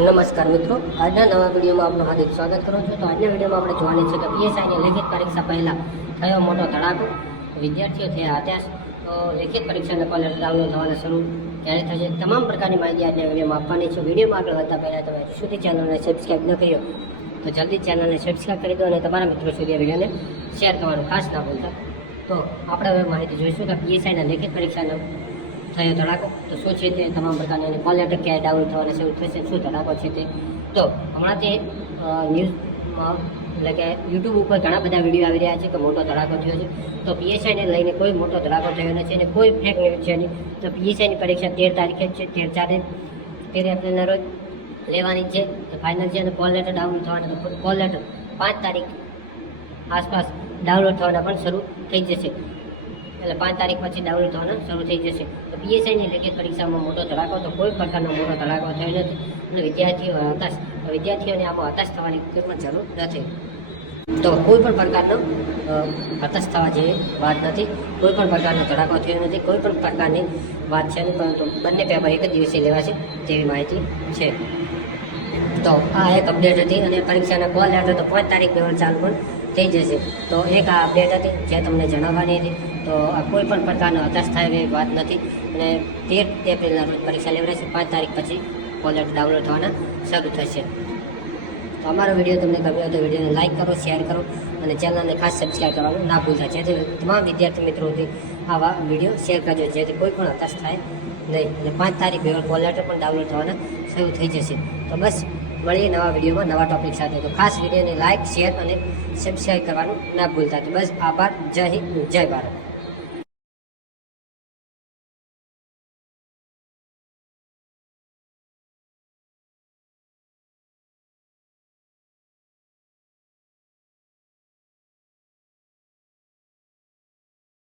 નમસ્કાર મિત્રો, આજના નવા વિડીયોમાં આપનું હાર્દિક સ્વાગત કરું છું. તો આજના વિડીયોમાં આપણે જોવાની છે કે પીએસઆઈની લેખિત પરીક્ષા પહેલાં થયો મોટો ધડાકો, વિદ્યાર્થીઓ થયા હતાશ. તો લેખિત પરીક્ષાના કોલર ડાઉનલોડ થવાના શરૂ ક્યારે થશે, તમામ પ્રકારની માહિતી આજના વિડીયોમાં આપવાની છે. વિડીયોમાં આગળ વધતા પહેલાં તમે હજુ સુધી ચેનલને સબસ્ક્રાઈબ ન કર્યો તો જલ્દી ચેનલને સબસ્ક્રાઈબ કરી દો અને તમારા મિત્રો સુધી આ વિડીયોને શેર કરવાનું ખાસ ના ભૂલતા. તો આપણે હવે માહિતી જોઈશું કે પીએસઆઈના લેખિત પરીક્ષાનો થયો ધડાકો, તો શું છે તે તમામ પ્રકારની કોલ લેટર ક્યારે ડાઉનલોડ થવાના શરૂ થશે, શું ધડાકો છે તે. તો હમણાં તે ન્યૂઝમાં એટલે કે યુટ્યુબ ઉપર ઘણા બધા વિડીયો આવી રહ્યા છે કે મોટો ધડાકો થયો છે. તો પીએસઆઈને લઈને કોઈ મોટો ધડાકો થયો નથી અને કોઈ ફેક ન્યૂઝ છે નહીં. તો પીએસઆઈની પરીક્ષા 13 તારીખે છે, 13 એપ્રિલના રોજ લેવાની છે. તો ફાઇનલ છે અને કોલ લેટર ડાઉનલોડ થવાના, તો કોલ લેટર 5 તારીખ આસપાસ ડાઉનલોડ થવાના પણ શરૂ થઈ જશે. એટલે 5 તારીખ પછી ડાઉનલોડ થવાના શરૂ થઈ જશે. તો પીએસઆઈની લેખિત પરીક્ષામાં મોટો ધડાકો, તો કોઈ પ્રકારનો મોટો ધડાકો થયો નથી અને વિદ્યાર્થીઓને આમાં હતાશ થવાની કોઈ પણ જરૂર નથી. તો કોઈ પણ પ્રકારનો હતાશ થવા જેવી વાત નથી, કોઈ પણ પ્રકારનો ધડાકો થયો નથી, કોઈ પણ પ્રકારની વાત છે નહીં, પરંતુ બંને પેપર એક જ દિવસે લેવાશે તેવી માહિતી છે. તો આ એક અપડેટ હતી અને પરીક્ષાના કોલ લેટર તો 5 તારીખ ચાલુ પણ થઈ જશે. તો એક આ અપડેટ હતી જે તમને જણાવવાની હતી. તો આ કોઈ પણ પ્રકારનો હતાશ થાય એવી વાત નથી અને 13 એપ્રિલના રોજ પરીક્ષા લેવડાશે. 5 તારીખ પછી કોલ લેટર ડાઉનલોડ થવાના શરૂ થશે. તો અમારો વિડીયો તમને ગમ્યો તો વિડીયોને લાઇક કરો, શેર કરો અને ચેનલને ખાસ સબસ્ક્રાઈબ કરવાનું ના ભૂલતા, જેથી તમામ વિદ્યાર્થી મિત્રોથી આવા વિડીયો શેર કરજો, જેથી કોઈ પણ હતાશ થાય નહીં. અને 5 તારીખ કોલ લેટર પણ ડાઉનલોડ થવાના શરૂ થઈ જશે. તો બસ મળીએ નવા વિડીયોમાં નવા ટોપિક સાથે. તો ખાસ વિડીયોને લાઇક, શેર અને સબસ્ક્રાઈબ કરવાનું ના ભૂલતા. તો બસ આભાર. જય હિન્દ, જય ભારત.